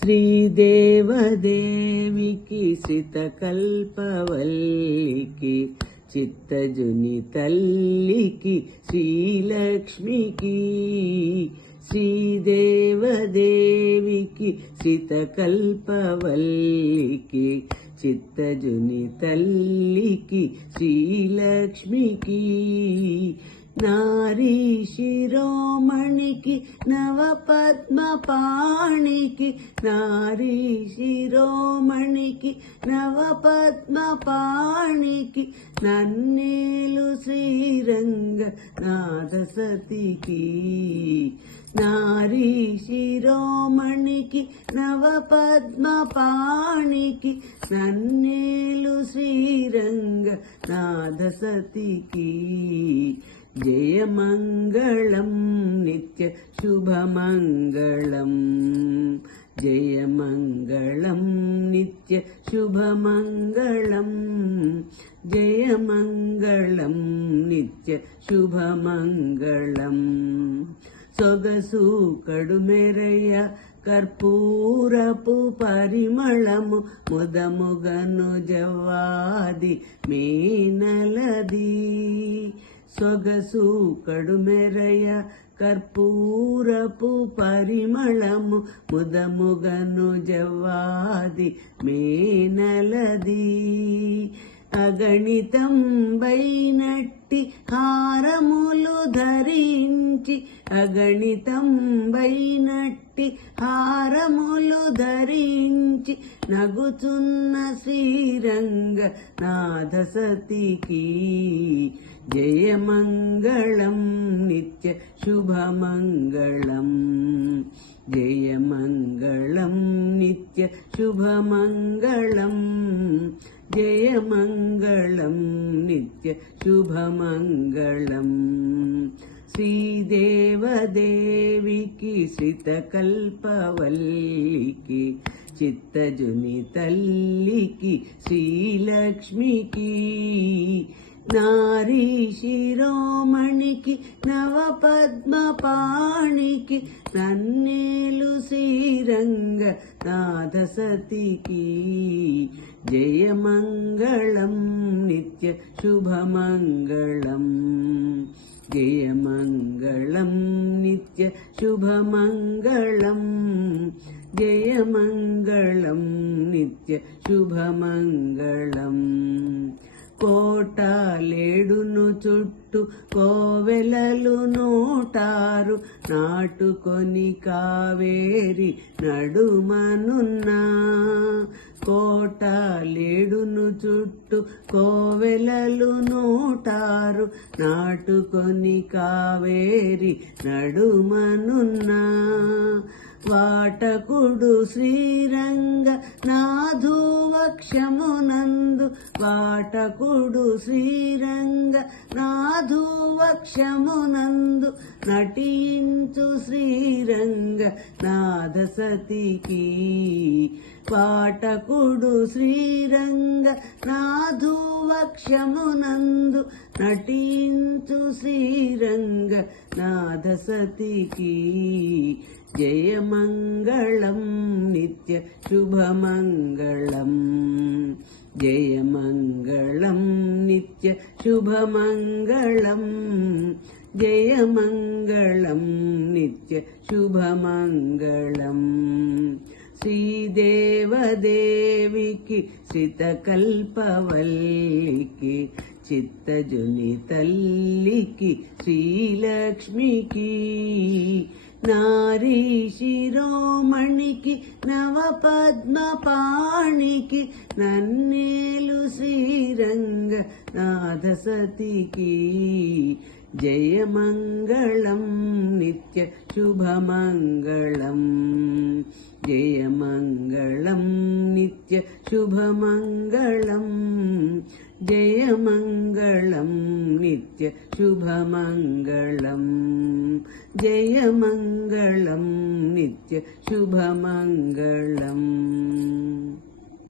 శ్రీదేవదేవికి శ్రితకల్పవల్లికి చిత్తజుని తల్లికి శ్రీలక్ష్మికి శ్రీదేవదేవికి శ్రితకల్పవల్లికి చిత్తజుని తల్లికి శ్రీలక్ష్మికి. నారీ శిరోమణికి నవపద్మపాణికి నారీ శిరోమణికి నవపద్మపాణికి నన్నేలు శ్రీరంగ నాదసతికి నారీ శిరోమణికి నవపద్మపాణికి నన్నేలు శ్రీరంగ నాదసతికి జయమంగళం నిత్య శుభమంగళం. జయమంగళం నిత్య శుభమంగళం. జయమంగళం నిత్య శుభమంగళం. సొగసు కడుమెరయ కర్పూరపు పరిమళము ముదముగను జవాది మేనలది. సొగసు కడుమెరయ కర్పూరపు పరిమళము ముదముగను జవాది మేనలది. అగణితం బైనట్టి హారములు ధరించి అగణితం బైనట్టి హారములు ధరించి నగుచున్న శ్రీరంగ నాదసతికి. జయమంగళం నిత్య శుభమంగళం. జయమంగళం నిత్య శుభమంగళం. జయమంగళం నిత్య శుభమంగళం శ్రీదేవదేవికి శ్రితకల్పవల్లికి చిత్తజుని తల్లికి శ్రీలక్ష్మికి నారీ శిరోమణికి నవపద్మపాణికి నన్నేలు శ్రీరంగ నాదసతికి జయమంగళం నిత్య శుభమంగళం జయమంగళం నిత్య శుభమంగళం జయమంగళం నిత్య కోట లేడును చుట్టూ కోవెలలు నూటారు. నాటుకొని కావేరి నడుమనున్నా కోటాలేడును చుట్టూ కోవెలలు నూటారు. నాటుకొని కావేరి నడుమనున్నా వాటకుడు శ్రీరంగ వక్షమునందు వాటకుడు శ్రీరంగ నాధువక్షమునందు నటించు శ్రీరంగ నాదసతికి పాటకుడు శ్రీరంగ నాధువక్షమునందు నటించు శ్రీరంగ నాదసతికి జయమంగళం నిత్య శుభమంగళం జయమంగళం నిత్య శుభమంగళం జయమంగళం నిత్య శుభమంగళం శ్రీదేవదేవికి శ్రితకల్పవల్లికి చిత్తజుని తల్లికి శ్రీలక్ష్మికి నారీ శిరోమణికి నవపద్మపాణికి నన్నేలు శ్రీరంగ నాదసతికి జయమంగళం నిత్య శుభమంగళం జయమంగళం నిత్య శుభమంగళం జయమంగళం నిత్య శుభమంగళం జయమంగళం నిత్య శుభమంగళం